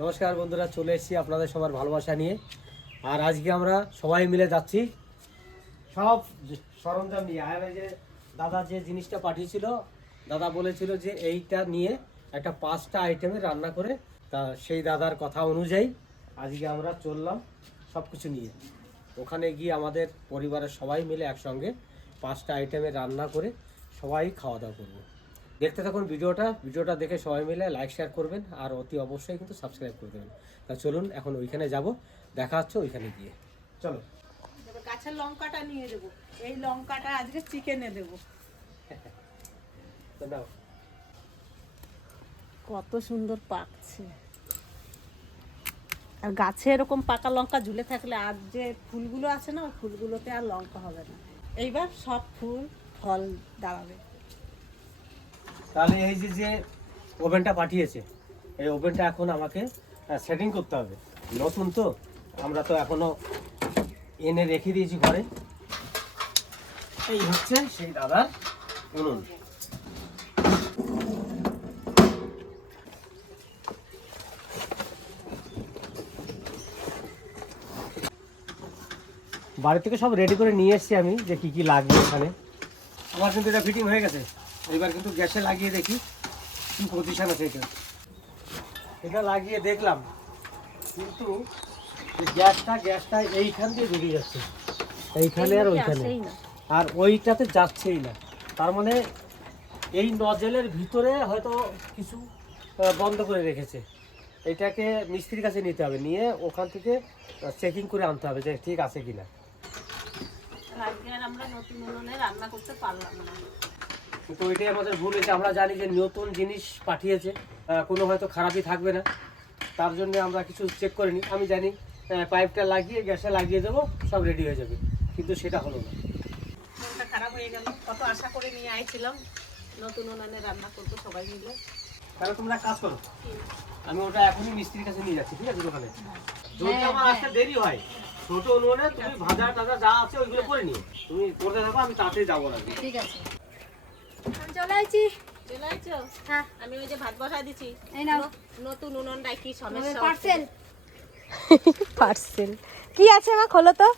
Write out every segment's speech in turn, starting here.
নমস্কার বন্ধুরা, চলে এসেছি আপনাদের সবার ভালোবাসা নিয়ে। আর আজকে আমরা সবাই মিলে যাচ্ছি সব সরঞ্জাম নিয়ে। আর এই যে দাদা যে জিনিসটা পাঠিয়েছিল, দাদা বলেছিল যে এইটা নিয়ে একটা 5টা আইটেমে রান্না করে, তা সেই দাদার কথা অনুযায়ী আজকে আমরা চললাম সব কিছু নিয়ে। ওখানে গিয়ে আমাদের পরিবারের সবাই মিলে একসঙ্গে 5টা আইটেমে রান্না করে সবাই খাওয়া দাওয়া করবো। দেখতে থাকুন ভিডিওটা দেখে সবাই মিলে লাইক শেয়ার করবেন আর অতি অবশ্যই কিন্তু সাবস্ক্রাইব করে দেবেন। তা চলুন এখন ওইখানে যাব, দেখা হচ্ছে ওইখানে গিয়ে। চলো, গাছের লঙ্কাটা নিয়ে দেবো, এই লঙ্কাটা আজকে চিকেনে দেবো। কত সুন্দর পাকছে, আর গাছে এরকম পাকা লঙ্কা ঝুলে থাকলে আর যে ফুলগুলো আছে না, ওই ফুলগুলোতে আর লঙ্কা হবে না। এইবার সব ফুল ফল দাঁড়াবে। তাহলে এই যে ওভেনটা পাঠিয়েছে, এই ওভেনটা এখন আমাকে সেটিং করতে হবে। নতুন তো, আমরা তো এখনো এনে রেখে দিয়েছি ঘরে। এই হচ্ছে সেই দাদার উনুন। বাড়ি থেকে সব রেডি করে নিয়ে এসেছি আমি, যে কি কি লাগবে এখানে। আমার কিন্তু এটা ফিটিং হয়ে গেছে। এবার কিন্তু গ্যাসে লাগিয়ে দেখি কি পজিশন আছে। এটা লাগিয়ে দেখলাম, কিন্তু গ্যাসটা এইখান দিয়ে বেরিয়ে যাচ্ছে, এইখানে আর ওইখানে, আর ওইটাতে যাচ্ছেই না। তার মানে এই নজেলের ভিতরে হয়তো কিছু বন্ধ করে রেখেছে। এটাকে মিস্ত্রির কাছে নিতে হবে, নিয়ে ওখান থেকে চেকিং করে আনতে হবে যে ঠিক আছে কিনা। আমরা নতুন উনুনে রান্না করতে পারলাম না, কিন্তু ওইটাই আমাদের ভুল হয়েছে। আমরা জানি যে নতুন জিনিস পাঠিয়েছে, কোনো হয়তো খারাপই থাকবে না, তার জন্য আমরা কিছু চেক করিনি। আমি জানি পাইপটা লাগিয়ে গ্যাসে লাগিয়ে দেবো, সব রেডি হয়ে যাবে, কিন্তু সেটা হলো না। মনটা খারাপ হয়ে গেল। কত আশা করে নিয়ে আইছিলাম নতুন উনুনে রান্না করবো সবাই মিলে। তাহলে তোমরা কাজ করো, আমি ওটা এখনই মিস্ত্রির কাছে নিয়ে যাচ্ছি, ঠিক আছে? দোকানে যদি আমার আসতে দেরি হয়, ছোট উনুনে তুমি ভাজা টাজা যা আছে ওইগুলো করে নিও, তুমি করতে থাকো, আমি তাড়াতাড়ি যাবো না। ঠিক আছে, আমি চলে আসছি। চলে আইছো? হ্যাঁ, আমি ওই যে ভাত বসাই দিছি। এই নাও নতুন উনুনটাই কি সমস্যা? পার্সেল। পার্সেল কি আছে মা? খোলো তো।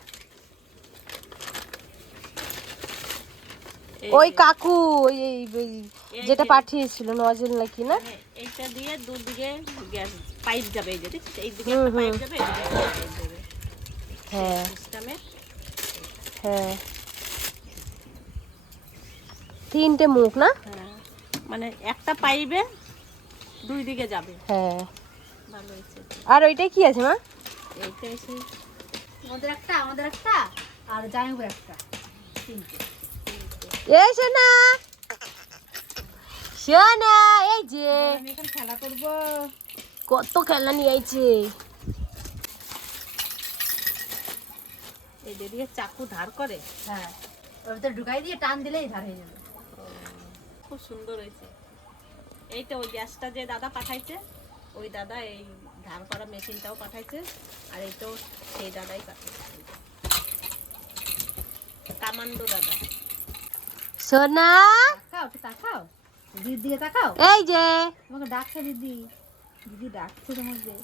ওই কাকু ওই যেটা পাঠিয়েছিল নজল নাকি না, এইটা দিয়ে দুদিকে গ্যাস পাইপ যাবে, এই যে এইদিকে একটা পাইপ যাবে, এইদিকে একটা পাইপ যাবে। হ্যাঁ সিস্টেমে হ্যাঁ, 3টে মুখ না? হ্যাঁ, মানে একটা পাইপে দুই দিকে যাবে। হ্যাঁ, ভালো হয়েছে। আর ওইটা কি আছে মা? এইটা এসে আমাদের একটা আর জামাইবাবুর একটা, 3টে। এই শোনা শোনা, এই যে আমি এখন খেলা করবো। কত খেলনা নিয়ে আইছে। এই দিয়ে চাকু ধার করে। হ্যাঁ, ওর ভিতরে ঢুকাই দিয়ে টান দিলেই ধার হয়ে যাবে। খুব সুন্দর হয়েছে। এইটা ওই গ্যাসটা যে দাদা পাঠাইছে, ওই দাদা এই ধার করা মেশিনটাও পাঠাইছে, আর এইটাও সেই দাদাই পাঠাইছে। কামান্ডো দাদা। সোনা তাকাও, একটু তাকাও, দিদির দিকে তাকাও। এই যে তোমাকে ডাকছে দিদি, দিদি ডাকছে তোমাকে।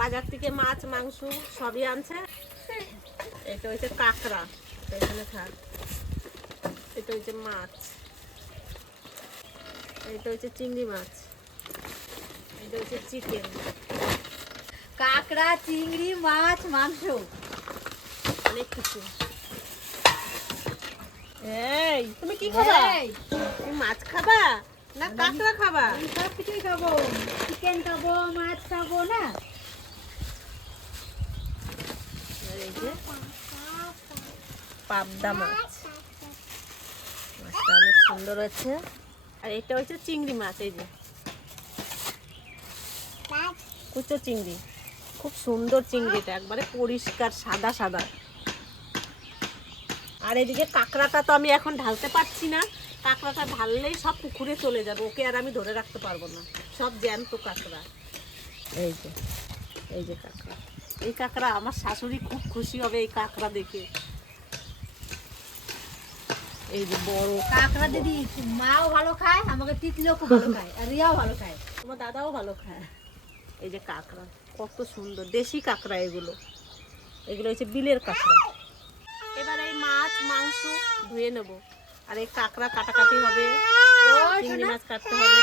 বাজার থেকে মাছ মাংস সবই আনছে। এটা হচ্ছে কাঁকড়া, এখানে থাক। এটা হচ্ছে মাছ, এটা হচ্ছে চিংড়ি মাছ, এটা হচ্ছে চিকেন। কাঁকড়া, চিংড়ি মাছ, মাংস, অনেক কিছু। এই তুমি কি খাবা? তুমি মাছ খাবা না কাঁকড়া খাবা? আমি সব কিছুই খাবো, চিকেন খাবো, মাছ খাবো না। আর এই যে পাবদা মাছ, মাছটা অনেক সুন্দর আছে। আর এটা হচ্ছে চিংড়ি মাছ, এই যে কুচো চিংড়ি, খুব সুন্দর চিংড়িটা, একবারে পরিষ্কার সাদা সাদা। আর এদিকে কাঁকড়াটা তো আমি এখন ঢালতে পারছি না, কাঁকড়াটা ঢাললেই সব পুকুরে চলে যাবে, ওকে আর আমি ধরে রাখতে পারবো না, সব জ্যান্ত কাঁকড়া। এই যে কাঁকড়া, এই কাঁকড়া আমার শাশুড়ি খুব খুশি হবে এই কাঁকড়া দেখে। এই যে বড় কাঁকড়া দিদি মাও ভালো খায়, আমাকে তিতলিও খুব ভালো খায়, আর রিয়াও ভালো খায়, তোমার দাদাও ভালো খায়। এই যে কাঁকড়া, কত সুন্দর দেশি কাঁকড়া এগুলো, এগুলো হচ্ছে বিলের কাঁকড়া। এবার এই মাছ মাংস ধুয়ে নেব, আর এই কাঁকড়া কাটাকাটি হবে, চিংড়ি মাছ কাটতে হবে।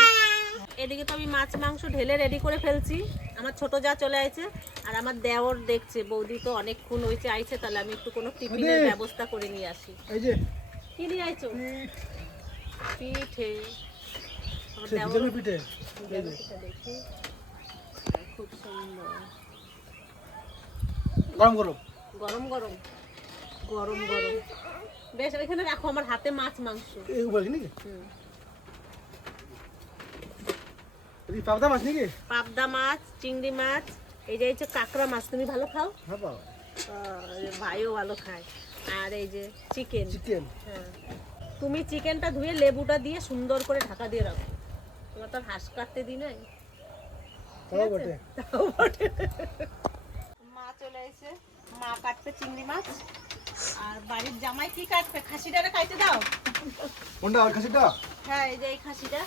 এদিকে তো আমি মাছ মাংস ঢেলে রেডি করে ফেলছি। আমার ছোট যা চলে আসছে, আর আমার দেওর দেখছে বৌদি তো অনেকক্ষণ হয়েছে আইছে, তাহলে আমি একটু কোনো টিফিনের ব্যবস্থা করে নিয়ে আসি। এই যে কি নিয়ে আইছো? পিঠে। আমার সে দেওর পিঠে পিঠা দেখি, খুব সুন্দর। গরম গরম গরম গরম গরম গরম। বেশ, ওইখানে রাখো, আমার হাতে মাছ মাংস। এই বলি নাকি হুম। এই পাবদা মাছ নাকি? পাবদা মাছ, চিংড়ি মাছ, এই যে হচ্ছে কাঁকড়া মাছ। তুমি ভালো খাও? হ্যাঁ বাবা, ভাইও ভালো খায়। আর এই যে চিকেন। চিকেন। হ্যাঁ, তুমি চিকেনটা ধুয়ে লেবুটা দিয়ে সুন্দর করে ঢাকা দিয়ে রাখো। তোমার তো আর হাঁস কাটতে দিই নাই। তাও বটে। তাও বটে। মা চলে এসে, মা কাটবে চিংড়ি মাছ, আর বাড়ির জামাই কি কাটবে? খাসিটারে কাটতে দাও। কোনটা ওই খাসিটা? হ্যাঁ, এই যে এই খাসিটা।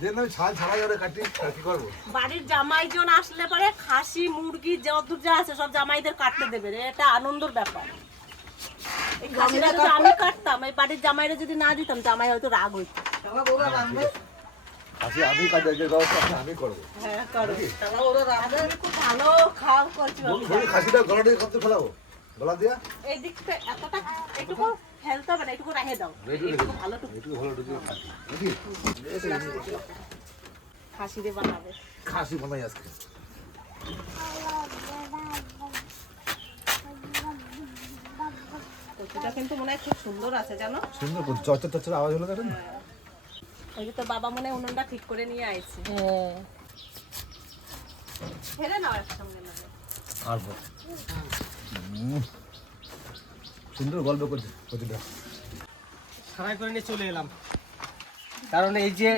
দেন আমি ছাল ছাড়াই ওরে কাটি, আর কি করবো? বাড়ির জামাইজন আসলে পরে খাসি মুরগি যত যা আছে সব জামাইদের কাটতে দেবে, এটা আনন্দের ব্যাপার। এই খাসিটা যদি আমি কাটতাম, এই বাড়ির জামাইরা যদি না দিতাম, জামাই হয়তো রাগ হইতো। খাসি আমি কাটি, যে ব্যবস্থা আছে আমি করবো। হ্যাঁ, করো। তুমি খুব ভালো খাও করছি বাবু। ওই খাসিটা গলা দিয়ে কত ফেলাবো? গলা দিয়া? এই দিকটা এতটা একটুকু ফেলতে হবে না, একটুকু রেখে দাও। একটু ভালো টুকু একটু ভালো ঢুকে খাসি নাকি? খাসি দিয়ে বানাবে। খাসি বানাই আজকে। কচুটা কিন্তু মনে হয় খুব সুন্দর আছে, জানো? সুন্দর চচ্চর চচ্চর আওয়াজ হলো দেখেন। ওই যে তোর বাবা মনে হয় উনুনটা ঠিক করে নিয়ে আইছে। ফেলে নাও একসঙ্গে না। আর সুন্দর গল্প করছে কচুটা। ফ্রাই করে নিয়ে চলে এলাম, কারণ এই যে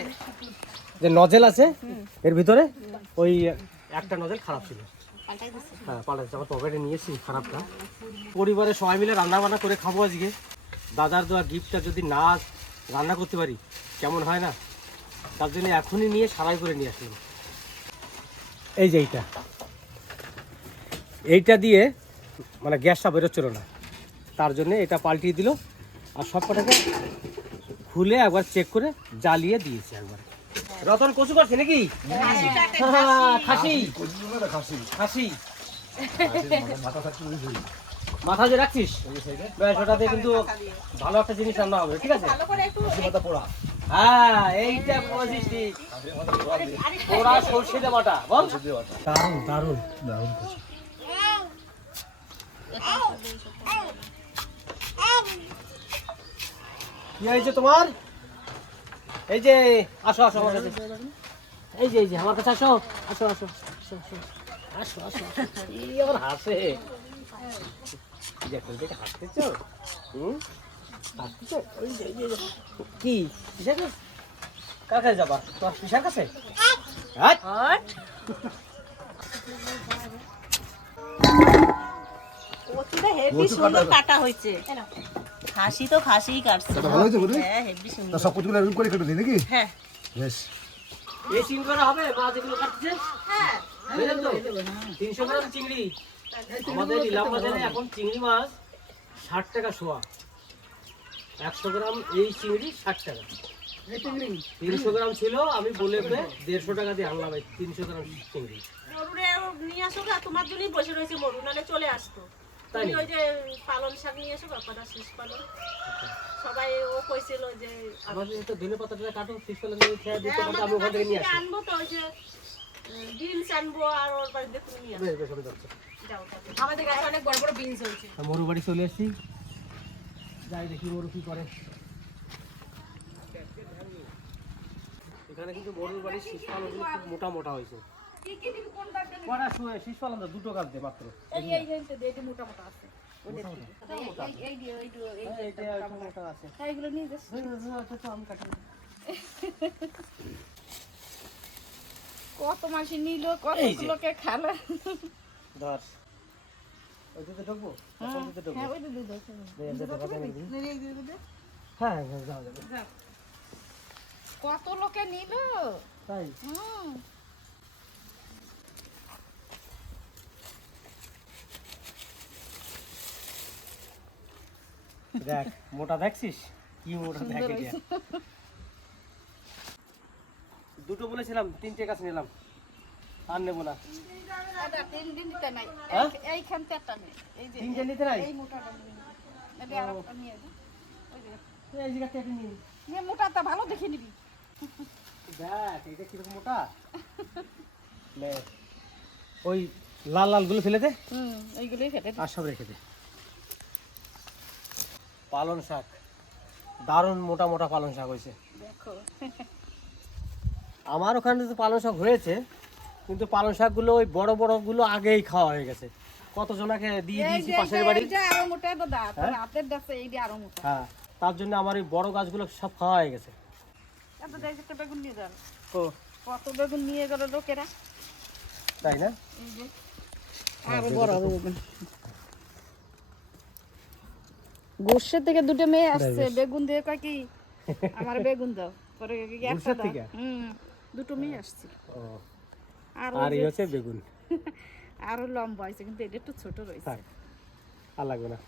যে নজেল আছে এর ভিতরে, ওই একটা নজেল খারাপ ছিল। পাল্টাই দিছে। হ্যাঁ, পাল্টাচ্ছে। আমার পকেটে নিয়েছি খারাপটা। পরিবারের সবাই মিলে রান্না বান্না করে খাবো আজকে। দাদার দেওয়া গিফটটা যদি না রান্না করতে পারি কেমন হয় না, তার জন্য এখনই নিয়ে সারাই করে নিয়ে আসলাম। এই যে এইটা দিয়ে মানে গ্যাসটা বেরোচ্ছিল না, তার জন্য এটা পাল্টিয়ে দিল, আর সব কটাকে খুলে একবার চেক করে জ্বালিয়ে দিয়েছে একবার। রতন কচু করছে নাকি? খাসি খাসি খাসি মাথা থাকতে মাথা যে রাখছিস, বেশ, ওটাতে কিন্তু ভালো একটা জিনিস রান্না হবে, ঠিক আছে? ভালো করে একটু মাথা পোড়া। হ্যাঁ, এইটা বলছিস ঠিক। পোড়া সরষে দেওয়াটা বল। দারুণ দারুণ দারুণ খাসি। কি হয়েছে তোমার? এই যে আসো আসো আমার কাছে, এই যে আমার কাছে আসো, আসো আসো আসো আসো আসো আসো। এই আবার হাসে, দেখো দেখে হাসতেছ। হাসতেছ? ওই যে এই যে কি কিসের কাছে? কার কাছে যাবা? তোমার কিসের কাছে? হ্যাঁ, হট। কচুটা হেভি সুন্দর কাটা হয়েছে। খাসি তো খাসিই কাটছে। কাটা ভালো হয়েছে বুঝলি? হ্যাঁ, হেভি সুন্দর। তা সব কচুগুলো এরকম করে কেটে দিই নাকি? হ্যাঁ বেশ। এই চিংড়ি করা হবে মাছ এগুলো কাটছে। হ্যাঁ, বুঝলেন তো? 300 গ্রাম চিংড়ি। আমাদের ইলাম বাজারে এখন চিংড়ি মাছ 60 টাকা শোয়া। 100 গ্রাম এই চিংড়ি 60 টাকা। 300 গ্রাম ছিল, আমি বলে 150 টাকা দিয়ে আনলাম এই 300 গ্রাম চিংড়ি। মরুরে নিয়ে আসো গা, তোমার জন্যই বসে রয়েছে মরু, নাহলে চলে আসতো। তাই তুমি নাকি? ওই যে পালন শাক নিয়ে এসো, ব্যাপারটা শেষ পালন। সবাই ও কইছিল যে আমাদের তো ধনে পাতাটা কাটো, ফিশ ফেলে নিয়ে খেয়ে দিতে হ্যাঁ, পারতো, আমি ওখান থেকে নিয়ে আসি। আনবো তো ওই যে বিনস আনবো, আর ওর বাড়িতে তুমি নিয়ে আসো। বেশ বেশ, আমি যাচ্ছি। যাও যাও। আমাদের কাছে অনেক বড় বড় বিনস হয়েছে। মরু বাড়ি চলে এসেছি, যাই দেখি মরু কি করে। এখানে কিন্তু মরুর বাড়ির শীষ পালনগুলো খুব মোটা মোটা হয়েছে। কটা শীষ পালন তো 2 টাকা দিয়ে মাত্র। এই যে মোটা মোটা আছে। মোটা মোটা। হ্যাঁ, এটা একটু মোটা আছে। এইগুলো নিয়ে যাস। আচ্ছা, আমি কাটি। কত মাসি নিল, কত এই যে। লোকে খালো। ধর, ওই দিতে ঢুকবো? কোন দিতে ঢুকবো? ওই দুধ আছে। এই যে ঢোকা যায় নাকি? নেড়ে দিয়ে দে। হ্যাঁ, হ্যাঁ, যাওয়া যাবে। কত লোকে নিল। তাই? দেখ মোটা দেখছিস কি মোটা দেখ সুন্দর এটা। হয়েছে। দুটো বলেছিলাম, 3টে গাছ নিলাম, আর নেবো না। এটা তিন দিন দিতে নাই। হ্যাঁ? এইখানটা একটা নেই। এই যে 3টে নিতে নাই? এই মোটাটা নিয়ে নে। এটা আর একটা নিয়ে যা। ওই যে এই জায়গাতে একটা নিয়ে নি। নিয়ে মোটাটা ভালো দেখে নিবি। দেখ এটা কিরকম মোটা। নে, ওই লাল লাল গুলো ফেলে দে এইগুলোই ফেটে আর সব রেখে দে। পালং শাক, দারুণ মোটা মোটা পালং শাক হয়েছে। দেখো। আমার ওখানে তো পালং শাক হয়েছে, কিন্তু পালং শাকগুলো ওই বড় বড় গুলো আগেই খাওয়া হয়ে গেছে। কতজনাকে দিয়ে এই দিয়েছি যে পাশের বাড়ি। এইটা আরো মোটা দাদা। হ্যাঁ? হাতের ডাছে এইটা আরো মোটা। হ্যাঁ, তার জন্য আমার এই বড় গাছগুলো সব খাওয়া হয়ে গেছে। এত দেখ একটা বেগুন নিয়ে যান। ও কত বেগুন নিয়ে গেল লোকেরা। তাই না? এই যে আরো বড় হবে বেগুন। গোশের থেকে দুটো মেয়ে আসছে, বেগুন দিয়ে কয় কি আমার বেগুন দাও। পরে কি একটা গোশের দাও। থেকে? দুটো মেয়ে আসছে। ও, আর আর এই হচ্ছে বেগুন। আরো লম্বা হয়েছে, কিন্তু এটা একটু ছোট রয়েছে। থাক, আর লাগবে না।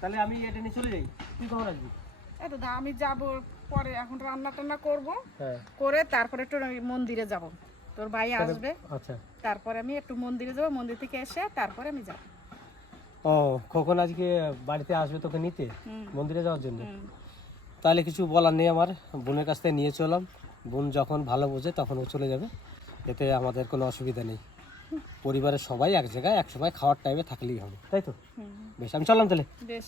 তাহলে আমি এটা নিয়ে চলে যাই, তুই কখন আসবি? এত দা আমি যাব পরে, এখন রান্না টান্না করবো, হ্যাঁ, করে তারপরে একটু মন্দিরে যাব। তোর ভাই আসবে, আচ্ছা। তারপরে আমি একটু মন্দিরে যাব, মন্দির থেকে এসে তারপরে আমি যাব। ও, কখন আজকে বাড়িতে আসবে তোকে নিতে হুম। মন্দিরে যাওয়ার জন্য? হুম। তাহলে কিছু বলার নেই, আমার বোনের কাছ থেকে নিয়ে চললাম। বোন যখন ভালো বোঝে তখন ও চলে যাবে, এতে আমাদের কোনো অসুবিধা নেই। পরিবারের সবাই এক জায়গায় এক সময় খাওয়ার টাইমে থাকলেই হবে, তাই তো? বেশ, আমি চললাম তাহলে। বেশ।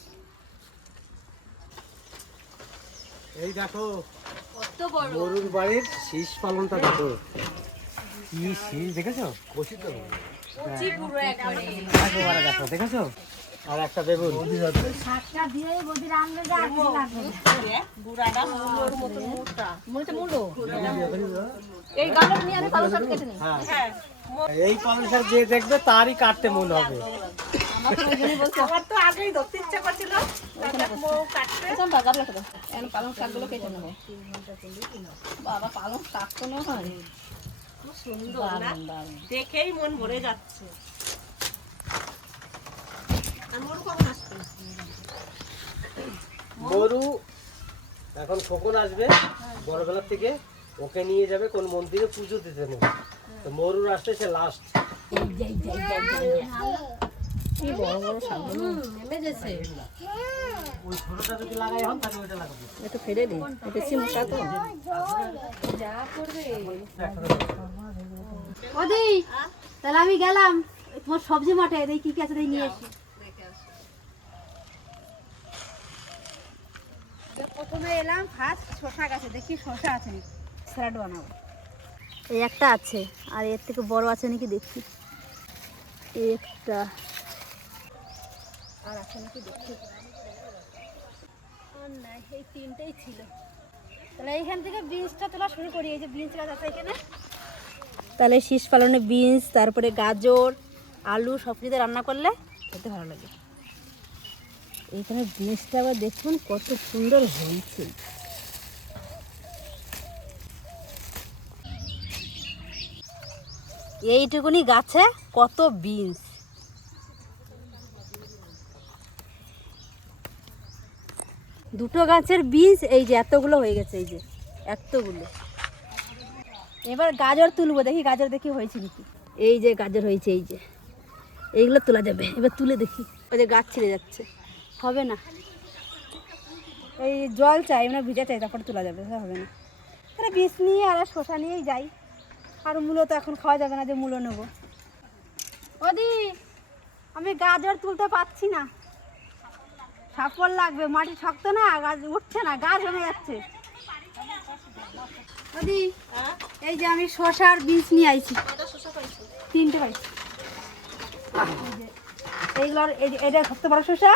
এই দেখো কত বড় গরুর বাড়ির শীষ পালনটা দেখো, কি শীষ দেখেছো? পুরো একবারে। একেবারে দেখো, দেখেছো? আর একটা বেগুন। শাকটা দিয়ে বদি রান্না যা কিছু লাগবে না। গুড়াটা মুলোর মতো মোটা। বলতে মুলো এই গালক নিয়ে আমি পালং শাক কেটে নিই। হ্যাঁ, এই পালং শাক যে দেখবে তারই কাটতে মন হবে। আমার তো ওইজন্যই বলছি আমার তো আগেই ধরতে ইচ্ছা করছিল, তারপর বউ কাটতে। চম্পা গাবলা কেটে এখন পালং শাকগুলো কেটে নেবো। বাবা পালং শাক তো না হয় খুব সুন্দর না, দারুণ দারুণ। দেখেই মন ভরে যাচ্ছে। আর মোর কখন আসবে? গরু এখন কখন আসবে বড়বেলার থেকে, ওকে নিয়ে যাবে কোন মন্দিরে পুজো দিতে নেবে। তো মরুর আসতে সে লাস্ট। কি বড় বড় শাকগুলো নেমে যাচ্ছে। ওই ছোটটা যদি লাগাই হন তাহলে ওইটা লাগাবো। একটু ফেলে দিই, বেশি মোটা তো। ওদি তাহলে আমি গেলাম তোমার সবজি মাঠে, এই কি কি আছে তাই নিয়ে এসি। প্রথমে এলাম ফার্স্ট শশা গাছে, দেখি শশা আছে নাকি, স্যালাড বানাবো। এই একটা আছে, আর এর থেকে বড় আছে নাকি দেখি। এই একটা আর আছে নাকি দেখি। আর নাই, এই তিনটেই ছিল। তাহলে এইখান থেকে বিনসটা তোলা শুরু করি। এই যে বিনস গাছ আছে এখানে, তাহলে শীষ পালনে বিনস, তারপরে গাজর, আলু সব কিছু দিয়ে রান্না করলে খেতে ভালো লাগে। এইখানে বিনসটা আবার দেখুন কত সুন্দর হয়েছে। এইটুকুনি গাছে কত বিনস। দুটো গাছের বিনস এই যে এতগুলো হয়ে গেছে, এই যে এতগুলো। এবার গাজর তুলবো, দেখি গাজর দেখি হয়েছে নাকি। এই যে গাজর হয়েছে, এই যে এইগুলো তোলা যাবে। এবার তুলে দেখি, ওই যে গাছ ছিঁড়ে যাচ্ছে, হবে না। এই জল চাই না, ভিজা চাই, তারপরে তোলা যাবে, হবে না। তাহলে বীজ নিয়ে আর শশা নিয়েই যাই। আর মূলো তো এখন খাওয়া যাবে না, যে মূলো নেবো। ওদি আমি গাজর তুলতে পারছি না, সাপড় লাগবে, মাটি শক্ত না, গাছ উঠছে না, গাছ জমে যাচ্ছে। ওদি এই যে আমি শশার বীজ নিয়ে আইছি, 3টে পাইছি। এইগুলোর এটা সবচেয়ে বড় শশা,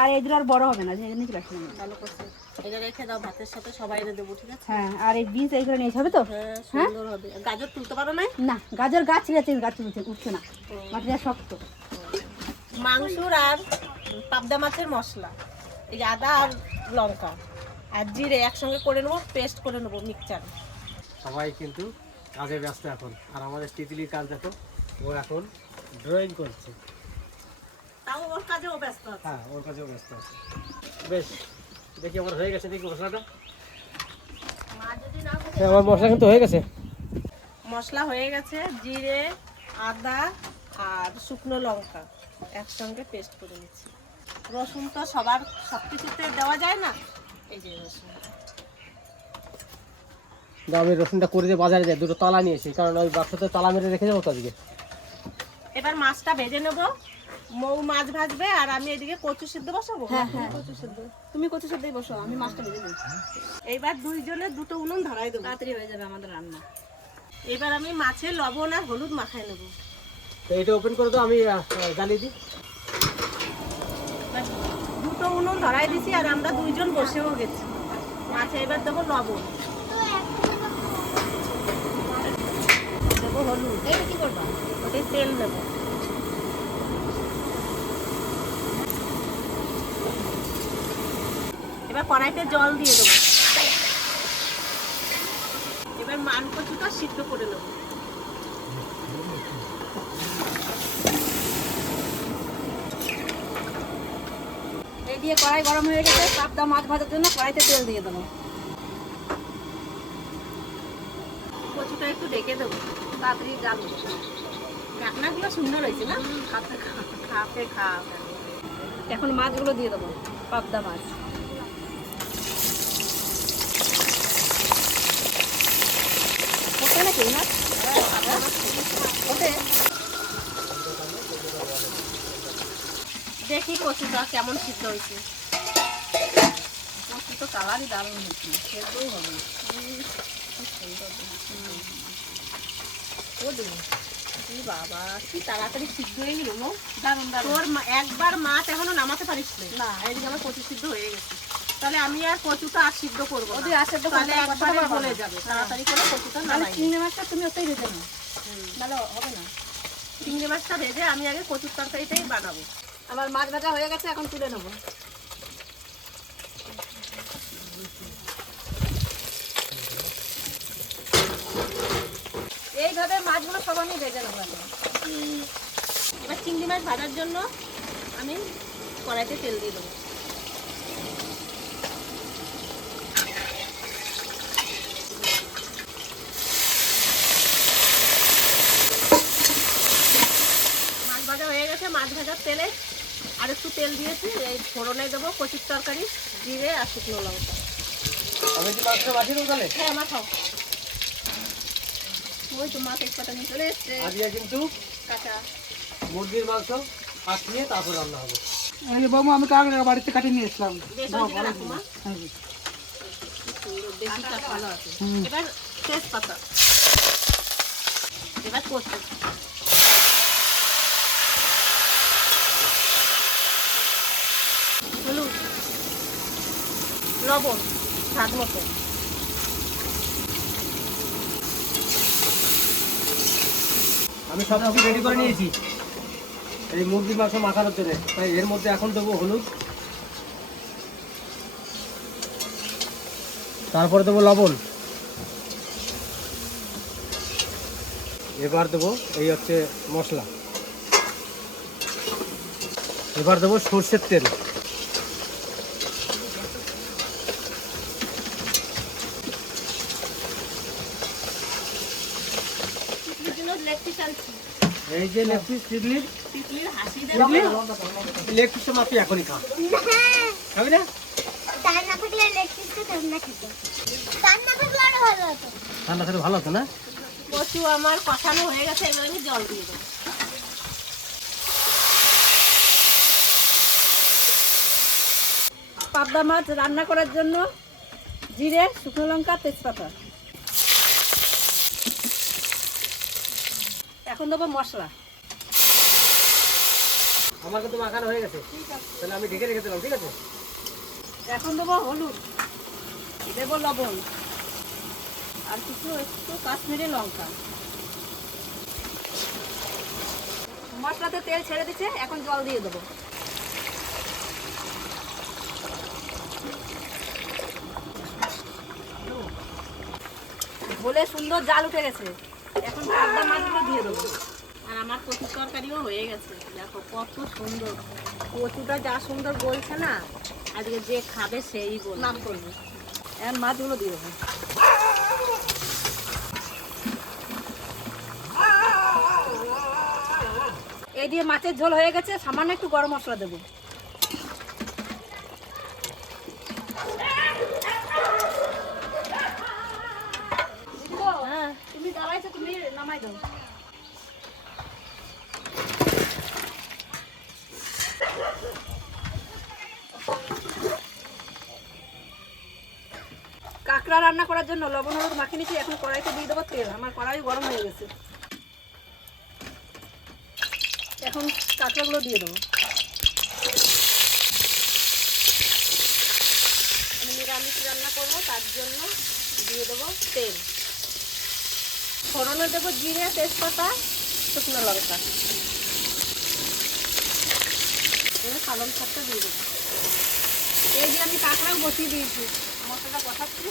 আর এইগুলো আর বড় হবে না, যে নিচে রাখছি। ভালো করছে, এটা রেখে দাও, ভাতের সাথে সবাই এনে দেবো, ঠিক আছে? হ্যাঁ, আর এই বীজ এইগুলো নিয়ে হবে তো। হ্যাঁ, সুন্দর হবে। গাজর তুলতে পারো না? না, গাজর গাছ ছিঁড়ে যাচ্ছে, গাছ উঠছে না, মাটিটা শক্ত। মাংসুর আর পাবদা মাছের মশলা, এই যে আদা আর লঙ্কা আর জিরে একসঙ্গে করে নেবো, পেস্ট করে নেবো মিক্সচারে। সবাই কিন্তু কাজে ব্যস্ত এখন। আর আমাদের তিতলির কাজ দেখো, ও এখন ড্রয়িং করছে। তাও ওর কাজেও ব্যস্ত আছে। হ্যাঁ, ওর কাছেও ব্যস্ত আছে। বেশ, দেখি আমার হয়ে গেছে, দেখি মশলাটা। হ্যাঁ, আমার মশলা কিন্তু হয়ে গেছে। মশলা হয়ে গেছে, জিরে, আদা আর শুকনো লঙ্কা একসঙ্গে পেস্ট করে নিচ্ছি। রসুন তো সব কিছুতে দেওয়া যায় না, এই যে রসুন। আমি রসুনটা করে দিয়ে বাজারে যাই, দুটো তালা নিয়েছি, কারণ ওই বাক্সতে তালা মেরে রেখে যাবো তো আজকে। এবার মাছটা ভেজে নেব, মৌ মাছ ভাজবে আর আমি এদিকে কচু সিদ্ধ বসাবো। হ্যাঁ হ্যাঁ তুমি কচু সেদ্ধই বসো, আমি মাছটা ভেজে দিই। এইবার দুইজনে দুটো উনুন ধরাই দেবো, তাড়াতাড়ি হয়ে যাবে আমাদের রান্না। এবার আমি মাছে লবণ আর হলুদ মাখাই নেব। তো এটা ওপেন করে তো আমি জ্বালিয়ে দিই। দুটো উনুন ধরাই দিছি আর আমরা দুইজন বসেও গেছি। মাছে এবার দেবো লবণ, দেবো হলুদ, এই কি করবা? ওটাই তেল নেব। এবার কড়াইতে জল দিয়ে দেবো। এবার মান কচুটা সিদ্ধ করে নেব। এই দিয়ে কড়াই গরম হয়ে গেছে, পাবদা মাছ ভাজার জন্য কড়াইতে তেল দিয়ে দেবো। কচুটা একটু ডেকে দেবো, তাড়াতাড়ি জাল ঢাকনাগুলো সুন্দর হয়েছে না, খাপে খাপ। এখন মাছগুলো দিয়ে দেবো, পাবদা মাছ। ওঠে নাকি মাছ? ওঠে। দেখি কচুটা কেমন সিদ্ধ হয়েছে। কচু তো কালারই দারুণ হচ্ছে, সেদ্ধও হবে। কি বাবা, কি তাড়াতাড়ি সিদ্ধ হয়ে গেল। দারুণ দারুণ। তোর একবার মাছ এখনো নামাতে পারিস না, এইদিকে আমার কচু সিদ্ধ হয়ে গেছে। তাহলে আমি আর কচুটা আর সিদ্ধ করবো না, ওদের আর সেদ্ধ তাহলে করতে একবারে পারবো না। গলে যাবে। তাড়াতাড়ি করে কচুটা তাহলে নামাই। চিংড়ি মাছটা তুমি ওতেই ভেজে নাও, তাহলে হবে না। চিংড়ি মাছটা ভেজে আমি আগে কচুর তরকারিটাই বানাবো। আমার মাছ ভাজা হয়ে গেছে, এখন তুলে নেবো। এইভাবে মাছগুলো সব আমি ভেজে নেবো। এবার চিংড়ি মাছ ভাজার জন্য আমি কড়াইতে তেল দিয়ে দেবো। মাছ ভাজা হয়ে গেছে, মাছ ভাজার তেলে আর একটু তেল দিয়েছি, এই ফোড়নে দেবো কচুর তরকারি, জিরে আর শুকনো লঙ্কা। আমি কি মাছটা বাছিয়ে দেবো তাহলে? হ্যাঁ, মাখাও। ওই তো মাছ এক পাতা নিয়ে চলে এসছে, আজকে কিন্তু কাঁচা। মুরগির মাংস পাঠিয়ে তারপর রান্না হবে। বৌমা আমি কাঁকড়া বাড়িতে কাটিয়ে নিয়ে এসলাম। বেশ ওইদিকে রাখো মা। সুন্দর, দেশিটা ভালো আছে। এবার তেজপাতা, এবার কচু, হলুদ, লবণ স্বাদ মতো। আমি সব কিছু রেডি করে নিয়েছি এই মুরগির মাংস মাখানোর জন্য। তাই এর মধ্যে এখন দেবো হলুদ, তারপরে দেবো লবণ, এবার দেবো এই হচ্ছে মশলা, এবার দেবো সর্ষের তেল, লেগ পিস আনছি, এই যে লেগ পিস চিডলির তিতলির হাসি দেবো। লেগ পিসটা মাপি এখনই খা, খাবি না? ঠান্ডা থাকলে ভালো হতো না? কচু আমার কষানো হয়ে গেছে, এবার আমি জল দিয়ে দেবো। পাবদা মাছ রান্না করার জন্য জিরে, শুকনো লঙ্কা, তেজপাতা। এখন দেবো মশলা। আমার কিন্তু মাখানো হয়ে গেছে, তাহলে আমি ঢেকে রেখে দিলাম, ঠিক আছে? এখন দেবো হলুদ, দেবো লবণ আর কিছু একটু কাশ্মীরি লঙ্কা। মশলাতে তেল ছেড়ে দিচ্ছে, এখন জল দিয়ে দেবো। ঝোলে সুন্দর জাল উঠে গেছে, এখন পাবদা মাছগুলো দিয়ে দেবো। আর আমার কচুর তরকারিও হয়ে গেছে। দেখো কত সুন্দর, কচুটা যা সুন্দর বলছে না, আজকে যে খাবে সেই নাম করবে। এখন মাছগুলো দিয়ে দেবো। এই দিয়ে মাছের ঝোল হয়ে গেছে, সামান্য একটু গরম মশলা দেবো। হ্যাঁ, তুমি দাঁড়াইছো, তুমি নামাই দাও। কাঁকড়া রান্না করার জন্য লবণ হলুদ মাখিয়ে নিচ্ছি, এখন কড়াইতে দিয়ে দেবো তেল। আমার কড়াই গরম হয়ে গেছে, এখন কাঁকড়াগুলো দিয়ে দেবো। আমি নিরামিষ রান্না করবো, তার জন্য দিয়ে দেবো তেল। ফোড়নে দেবো জিরে, তেজপাতা, শুকনো লঙ্কা। এবার পালং শাকটা দিয়ে দেবো। এই যে আমি কাঁকড়াও বসিয়ে দিয়েছি, মশলাটা কষাচ্ছি।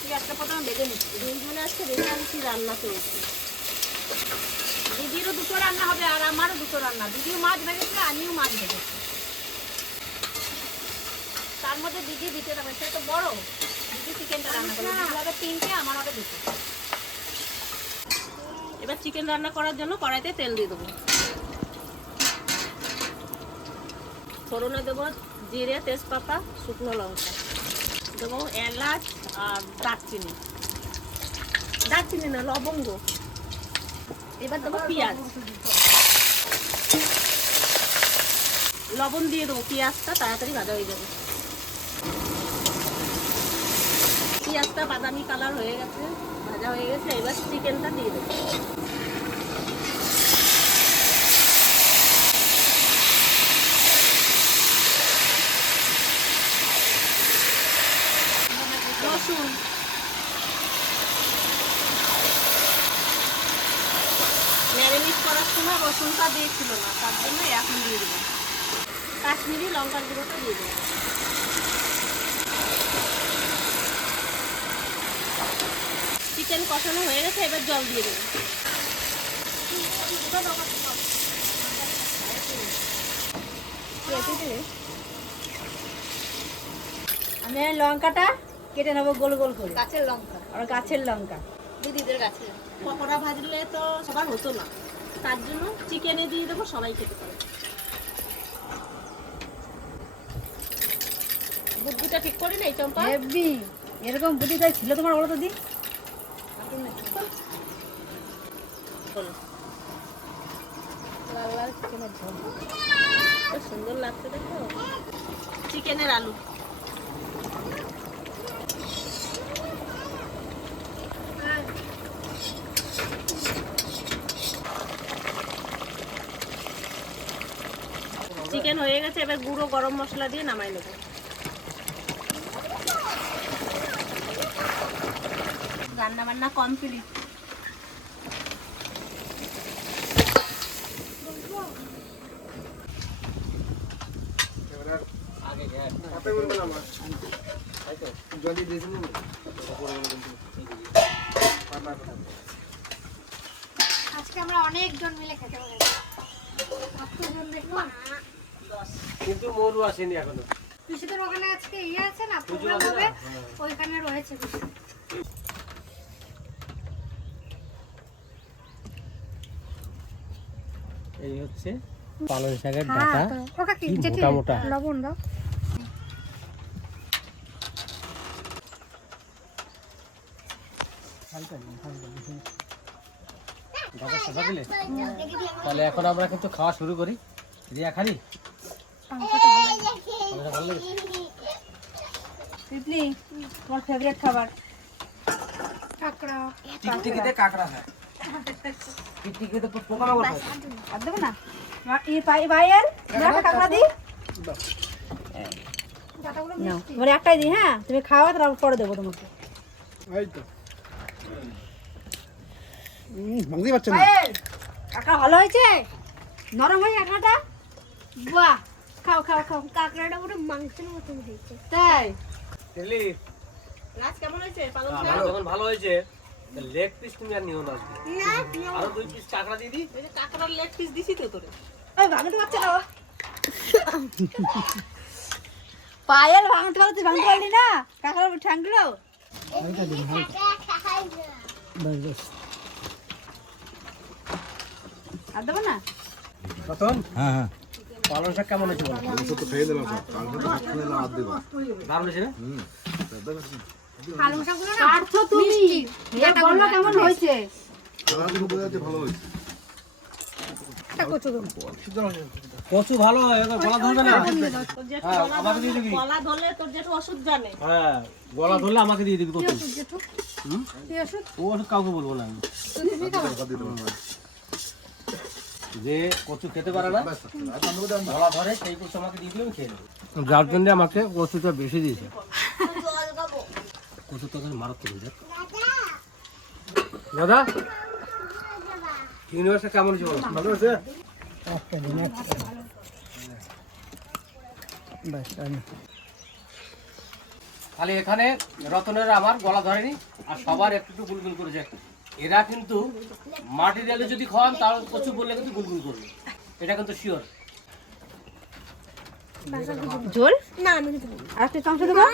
পেঁয়াজটা প্রথমে ভেজে নিচ্ছি। দুইজনে আজকে রেশারেশি রান্না করেছি। দিদিরও দুটো রান্না হবে আর আমারও দুটো রান্না। দিদিও মাছ ভেজেছে, আমিও মাছ ভেজেছি। তার মধ্যে দিদি দিতে হবে, সে তো বড়। দিদি চিকেনটা রান্না করবে, দিদি হবে 3টে, আমার হবে 2টো। এবার চিকেন রান্না করার জন্য কড়াইতে তেল দিয়ে দেবো। ফোড়নে দেবো জিরে, তেজপাতা, শুকনো লঙ্কা, দেবো এলাচ আর দারচিনি, দারচিনি না লবঙ্গ। এবার দেবো পেঁয়াজ, লবণ দিয়ে দেবো, পেঁয়াজটা তাড়াতাড়ি ভাজা হয়ে যাবে। পেঁয়াজটা বাদামি কালার হয়ে গেছে, ভাজা হয়ে গেছে। এবার চিকেনটা দিয়ে দেবো। রসুন, ম্যারিনেট করার সময় রসুনটা দিয়েছিল না, তার জন্য এখন দিয়ে দেবো। কাশ্মীরি লঙ্কার গুঁড়োটা দিয়ে দেবো। চিকেন কষানো হয়ে গেছে, এবার জল দিয়ে দেবো। আমি এই লঙ্কাটা কেটে নেবো গোল গোল করে। গাছের লঙ্কা, আর গাছের লঙ্কা দিদিদের গাছে। পকোড়া ভাজলে তো সবার হতো না, তার জন্য চিকেনে দিয়ে দেবো, সবাই খেতে পারে। বুদ্ধিটা ঠিক করে নেই চম্পা। হেভি, এরকম বুদ্ধি তাই ছিল তোমার, বলো তো দি। বলো। লাল লাল চিকেনের ঝোল, কত সুন্দর লাগছে দেখো। চিকেনের আলু, চিকেন হয়ে গেছে। এবার গুঁড়ো গরম মশলা দিয়ে নামাই নেব। রান্না বান্না কমপ্লিট। আজকে আমরা অনেকজন মিলে খেতে পারি। কতজন দেখবো? কিন্তু মরু আসেনি এখনো। পিসিদের ওখানে আজকে আছে না, পুজো প্রোগ্রাম আছে হবে, না? ওইখানে রয়েছে পিসি। এই হচ্ছে পালং শাকের ডাটা, ওটা কি কি যেটি মোটা মোটা। লবণ দাও। ডাটা সাদা দিলে তাহলে এখন আমরা কিন্তু খাওয়া শুরু করি। রিয়া খালি ভালো লেগেছে। পিপলি, তোমার ফেভারিট খাবার? কাঁকড়া। টিকটিকিতে কাঁকড়া হয়, টিকটিকিতে পোকামাকড় হয়। আর দেবো না ভাইয়ের কাঁকড়া দিই। ডাটাগুলো নাও, এবার একটাই দিই। হ্যাঁ, তুমি খাওয়া, তারপর পরে দেবো তোমাকে। এই তো ভাঙতেই পারছে না। ভাইয়ের কাঁকড়া ভালো হয়েছে, নরম হয়ে কাঁকড়াটা। বাহ, খাও খাও খাও। কাঁকড়াটা পুরো মাংসের মতন হয়েছে। তাই দেখলি নাচ কেমন হয়েছে? পালং শাক যখন ভালো হয়েছে লেগ পিস তুমি আর নিও না আজকে। আরো 2 পিস কাঁকড়া দিয়ে দিই। এই যে কাঁকড়ার লেগ পিস দিছি তো তোরে। এই ভাঙতে পারছে না পায়েল ভাঙতে পারলে তুই ভাঙতে পারলি না কাকার ঠ্যাংগুলো আর দেবো না রতন, হ্যাঁ হ্যাঁ পালং শাক কেমন হয়েছে বলো? আমি তো খেয়ে দিলাম সব কালকে তো ভাত খেয়ে দিলাম আর দেবা দারুণ হয়েছে না? কাটছো তুমি এটা বলো কেমন হয়েছে সারাদিন বোঝা যাচ্ছে ভালো হয়েছে কচু ভালো হয়, এবার গলা ধরবে না। তোর জেঠু হ্যাঁ, গলা আমাকে দিয়ে দিবি। গলা ধরলে তোর জেঠু ওষুধ জানে। হ্যাঁ, গলা ধরলে আমাকে দিয়ে দিবি কচু। হুম? ও ওষুধ কাউকে বলবো না আমি। যে কচু খেতে পারে না, গলা ধরে সেই কচু আমাকে দিয়ে দিলে আমি খেয়ে নেবো। যার জন্য আমাকে কচুটা বেশি দিয়েছে। কচু তো মারাত্মক হয়েছে। দাদা, ইউনিভার্সটা কেমন হয়েছে বলো? ভালো হয়েছে? খালি এখানে রতনের আমার গলা ধরেনি, আর সবার একটু একটু গুলগুল করেছে। এরা কিন্তু মাটি ডালে যদি খাওয়ান তাও কচু বললে কিন্তু গুলগুল করবে, এটা কিন্তু শিওর। ঝোল না আমি আর একটা চামচ দেবো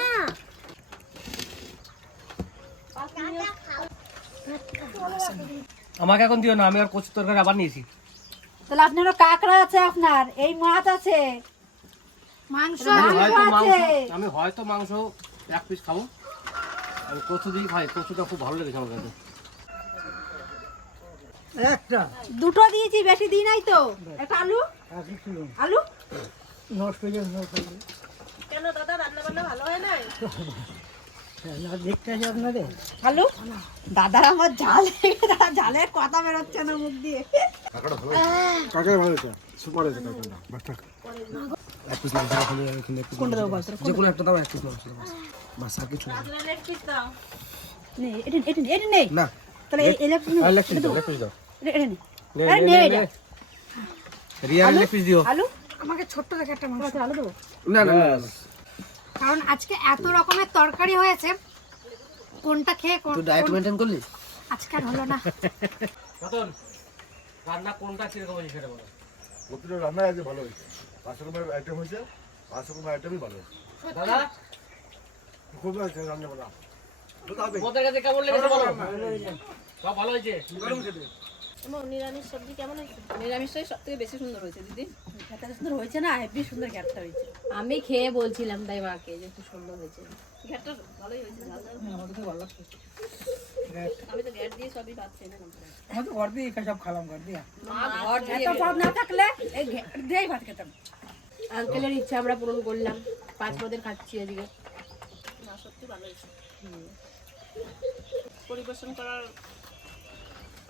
আমাকে এখন দিও না, আমি আর কচু তরকারি আবার নিয়েছি। তাহলে আপনারও কাঁকড়া আছে আপনার এই মাছ আছে মাংস আমি হয়তো মাংস 1 পিস খাবো, আমি কচু দিয়ে খাই। কচুটা খুব ভালো লেগেছে আমার কাছে। দুটো দিয়েছি বেশি দিই নাই তো একটা আলু আলু কেন দাদা রান্না বান্না ভালো হয় নাই? আলু দাদার আমার ঝাল দাদা ঝালের কথা বেরোচ্ছে না মুখ দিয়ে কাকাটা ভালো কাকাই ভালো হয়েছে সুপার হয়েছে কাকাটা বাস থাক এক পিস মাংস রাখলে এখানে একটু যে কোনো একটা দাও এক পিস মাংস দাও বাস আর কিছু না কাঁকড়ার লেগ পিস দাও। নেই এটা এটা এটা নেই না তাহলে এই লেগ আর লেগ পিস দাও লেগ পিস দাও এটা নেই নে, আরে নে, নে নে, নে। রিয়ার লেগ পিস দিও। আলু আমাকে ছোট্ট দেখে একটা মাংস আলু দেবো না না কারণ আজকে এত রকমের তরকারি হয়েছে কোনটা খেয়ে তুই ডায়েট মেইনটেইন করলি আজকে আর হলো না রতন, রান্না কোনটা কিরকম হয়েছে সেটা বলো। প্রতিটা রান্নাই আজকে ভালো হয়েছে 5 রকমের আইটেম হয়েছে 5 রকমের আইটেমই ভালো হয়েছে দাদা, খুব ভালো হয়েছে রান্না করা তোমাদের কাছে কেমন লেগেছে বলো? সব ভালো হয়েছে? এমন নিরামিষ সবজি কেমন হয়েছে? নিরামিষটাই সব থেকে বেশি সুন্দর হয়েছে দিদি এত সুন্দর হয়েছে না হেভি সুন্দর ঘ্যাটটা হয়েছে আমি খেয়ে বলছিলাম তাই মাকে যে খুব সুন্দর হয়েছে ঘ্যাটটা ভালোই হয়েছে, ঝাল ঝাল। আমি তো গ্যাট দিয়ে সবই পাচ্ছি না আমি তো ঘর দিয়ে সব খেলাম ঘর দিয়ে এত পদ না থাকলে এই ঘ্যাট দিয়েই ভাত খেতাম আঙ্কেলের ইচ্ছা আমরা পূরণ করলাম 5 পদের খাচ্ছি আজকে না সত্যি ভালো হয়েছে। পরিবেশন করার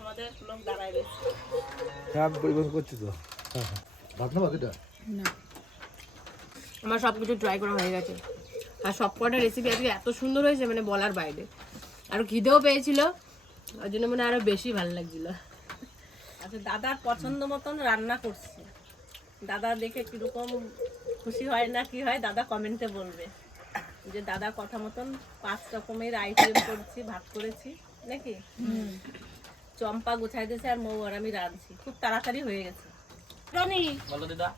আমাদের লোক দাঁড়ায় রয়েছে। হ্যাঁ পরিবেশন করছি তো ভাত না বাকিটা আমার সব কিছু ট্রাই করা হয়ে গেছে আর সব কটা রেসিপি আজকে এত সুন্দর হয়েছে মানে বলার বাইরে আর খিদেও পেয়েছিল ওই জন্য মানে আরো বেশি ভালো লাগছিল আচ্ছা, দাদার পছন্দ মতন রান্না করছি। দাদা দেখে কিরকম খুশি হয় না কি হয় দাদা কমেন্টে বলবে যে দাদার কথা মতন 5 রকমের আইটেম করছি, ভাত করেছি নাকি। চম্পা গুছাই দিয়েছে আর মৌ আর আমি রাঁধছি, খুব তাড়াতাড়ি হয়ে গেছে। রনি, বলো দিদা।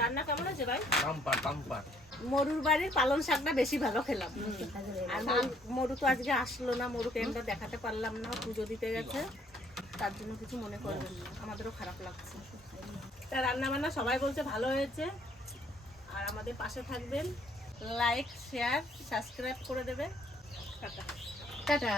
রান্না কেমন হয়েছে ভাই? টাম্পার। মরুর বাড়ির পালং শাকটা বেশি ভালো খেলাম। আর মরু তো আজকে আসলো না, মরুকে আমরা দেখাতে পারলাম না, পুজো দিতে গেছে, তার জন্য কিছু মনে করবেন না, আমাদেরও খারাপ লাগছে। তা রান্না বান্না সবাই বলছে ভালো হয়েছে, আর আমাদের পাশে থাকবেন, লাইক শেয়ার সাবস্ক্রাইব করে দেবে। টাটা। টাটা